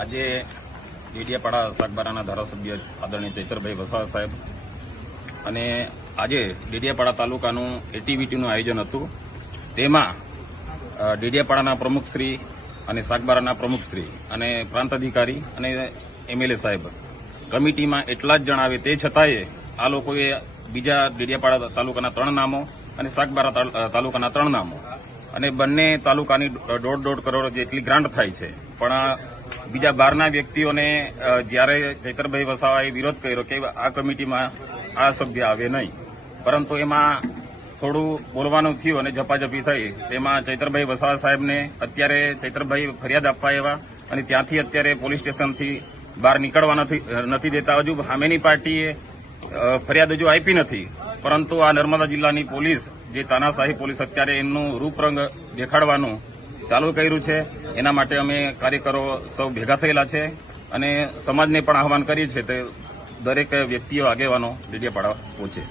આજે ડેડિયાપાડા સાગબારાના ધારાસભ્ય આદરણીય ચૈતરભાઈ વસાવા સાહેબ અને આજે ડેડિયાપાડા તાલુકાનું એટીવીટીનું આયોજન હતું. તેમાં ડેડિયાપાડાના પ્રમુખશ્રી અને સાગબારાના પ્રમુખશ્રી અને પ્રાંત અધિકારી અને એમએલએ સાહેબ કમિટીમાં એટલા જ જણાવે તે છતાંય આ લોકોએ બીજા ડેડિયાપાડા તાલુકાના 3 નામો અને સાગબારા તાલુકાના 3 નામો અને બંને તાલુકાની 1.5 કરોડ જેટલી ગ્રાન્ટ થાય છે. પણ બીજા બહારના વ્યક્તિઓને જ્યારે ચૈતરભાઈ વસાવાએ વિરોધ કર્યો કે આ કમિટીમાં આ સભ્ય આવે નહીં, પરંતુ એમાં થોડું બોલવાનું થયું અને ઝપાઝપી થઈ. તેમાં ચૈતરભાઈ વસાવા સાહેબને અત્યારે ચૈતરભાઈ ફરિયાદ આપવા આવ્યા અને ત્યાંથી અત્યારે પોલીસ સ્ટેશનથી બહાર નીકળવા નથી દેતા. હજુ સામેની પાર્ટીએ ફરિયાદ હજુ આપી નથી, પરંતુ આ નર્મદા જિલ્લાની પોલીસ જે તાનાશાહી પોલીસ અત્યારે એમનું રૂપરંગ દેખાડવાનું ચાલુ કર્યું છે. એના માટે અમે કાર્યકરો સૌ ભેગા થયેલા છે અને સમાજને પણ આહવાન કરીએ છીએ કે દરેક વ્યક્તિઓ આગેવાનો ડેડિયાપાડા પહોંચે.